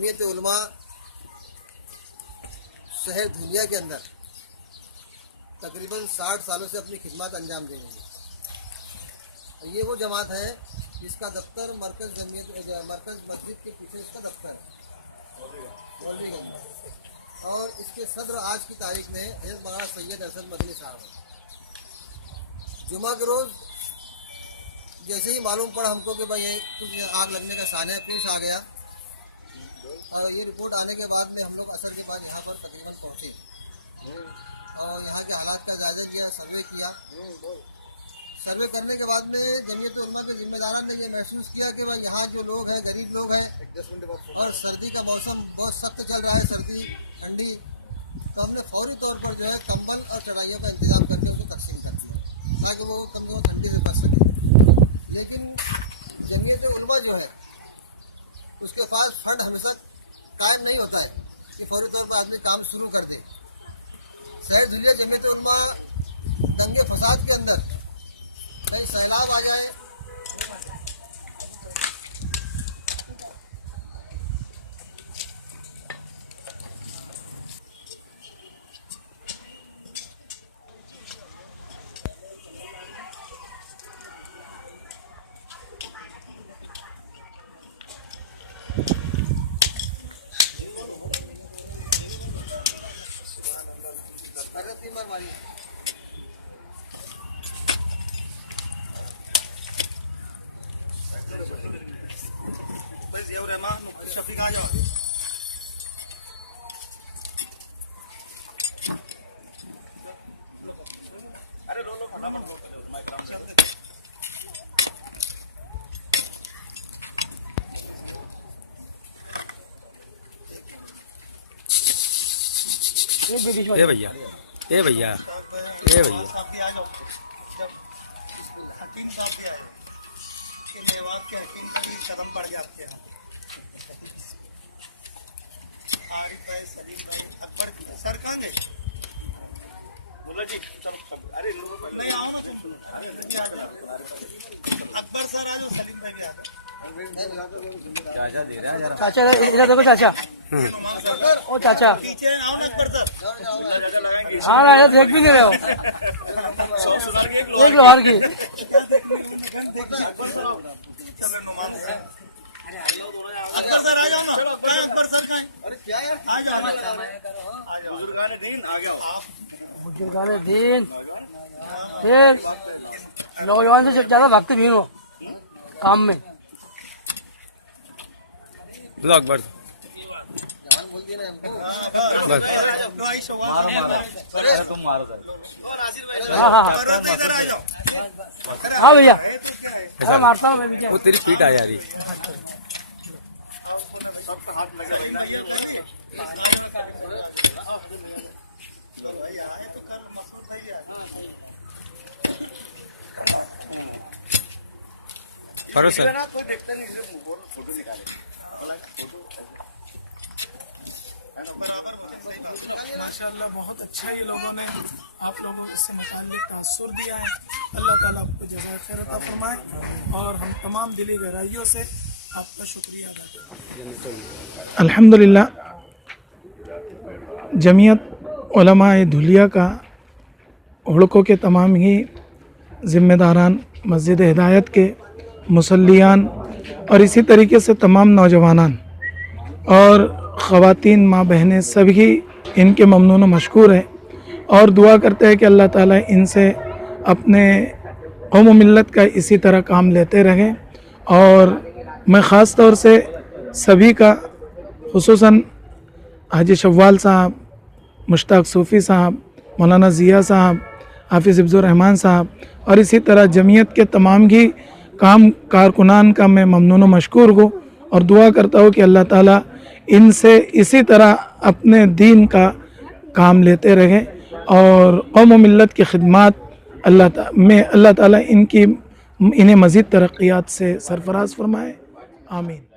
जमीयत उलमा शहर धुलिया के अंदर तकरीबन 60 सालों से अपनी खिदमत अंजाम दे रही है। ये वो जमात है जिसका दफ्तर मरकज़ मस्जिद के पीछे इसका दफ्तर है और इसके सदर आज की तारीख में हज़रत मौलाना सैयद अरशद मदनी साहब हैं। जुमा के रोज़ जैसे ही मालूम पड़ा हमको कि भाई कुछ आग लगने का सान्या पेश आ गया और ये रिपोर्ट आने के बाद में हम लोग असर के बाद यहाँ पर तकरीबन पहुँचे और यहाँ के हालात का जायजा किया, सर्वे किया। सर्वे करने के बाद में जमीयत उलमा के जिम्मेदारों ने ये महसूस किया कि भाई यहाँ जो लोग हैं गरीब लोग हैं और सर्दी का मौसम बहुत सख्त चल रहा है, सर्दी ठंडी, तो हमने फौरी तौर पर जो है कंबल और चढ़ाइयों का इंतजाम करके उसको तकसीम कर दिया ताकि वो कम से कम ठंडी से बच सके। लेकिन जमीयत उलमा जो है उसके पास फंड हमेशा कायम नहीं होता है कि फौरी तौर पर आदमी काम शुरू कर दे। शहर धुलिया जमीयत उलमा दंगे फसाद के अंदर कहीं सैलाब आ जाए, ए भैया ए भैया ए भैया हकीम साहब भी आए कि मेवात के हकीम का भी कदम बढ़ गया आपके यहाँ। आरिफ भाई, सलीम भाई, अकबर सर कहाँ गए? बोला जी अरे नहीं आओ ना, अकबर सर आ जाओ, सलीम भाई भी आ जाओ। चाचा दे रहा है यार, चाचा इधर देखो चाचा, ओ चाचा नीचे आओ ना अकबर सर। हाँ ना, देख भी नहीं रहे हो, एक लोहार की। अकबर सर आ जाओ ना, अकबर सर कहाँ? अरे क्या यार, आ जाओ बुजुर्गान दीन आ गया। बुजुर्गाने दीन फिर नौजवान से ज्यादा भक्त भी हो काम में। अकबर हाँ हाँ हाँ भैया, अरे मारता हूँ मैं भी। वो तेरी पीठ आ जा रही। करो सर। माशाअल्लाह बहुत अच्छा ये लोगों ने आप लोगों को इससे मुताल्लिक तासुर दिया है। अल्लाह ताला आपको जज़ाए खैर अता फरमाए और हम तमाम दिली गहराइयों से आपका शुक्रिया अदा करते हैं। अल्हम्दुलिल्लाह, जमीयत उलमाए धुलिया का हुड़कों के तमाम ही ज़िम्मेदारान, मस्जिद हिदायत के मुसल्लियान और इसी तरीके से तमाम नौजवानान और ख़वातीन, माँ बहनें सभी इनके ममनून व मशकूर है और दुआ करते हैं कि अल्लाह ताला इनसे अपने कौम व मिल्लत का इसी तरह काम लेते रहें। और मैं ख़ास तौर से सभी का, खुसूसन हाजी शव्वाल साहब, मुश्ताक सूफ़ी साहब, मौलाना ज़िया साहब, हाफिज़ हिफ्ज़ुर रहमान साहब और इसी तरह जमीयत के तमाम ही काम कारकुनान का मैं ममनून व मशकूर हूँ और दुआ करता हूँ कि अल्लाह ताला इनसे इसी तरह अपने दीन का काम लेते रहें और कौम व मिल्लत की खिदमत अल्लाह ताला इन्हें मज़ीद तरक्यात से सरफराज फरमाए। आमीन।